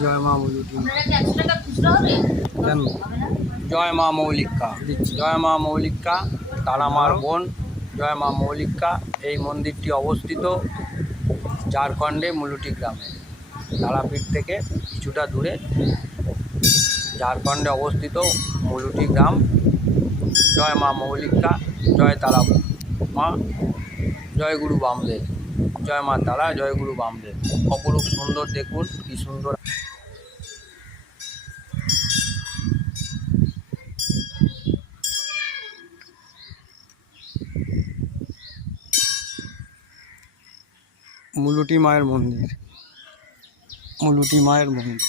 জয় মা মৌলিকা। কেন? জয় মা মৌলিকা, দিচ্ছি। জয় মা মৌলিকা, তারা মার বোন জয় মা মৌলিকা। এই মন্দিরটি অবস্থিত ঝাড়খণ্ডে মুলুটি গ্রামে, তারাপীঠ থেকে কিছুটা দূরে ঝাড়খণ্ডে অবস্থিত মুলুটি গ্রাম। জয় মা মৌলিকা, জয় তারা মা, জয় গুরু বামদেব, জয় মা তারা, জয় গুরু বামদেব। অপরূপ সুন্দর, দেখুন কি সুন্দর। মুলুটি মায়ের মন্দির, মুলুটি মায়ের মন্দির।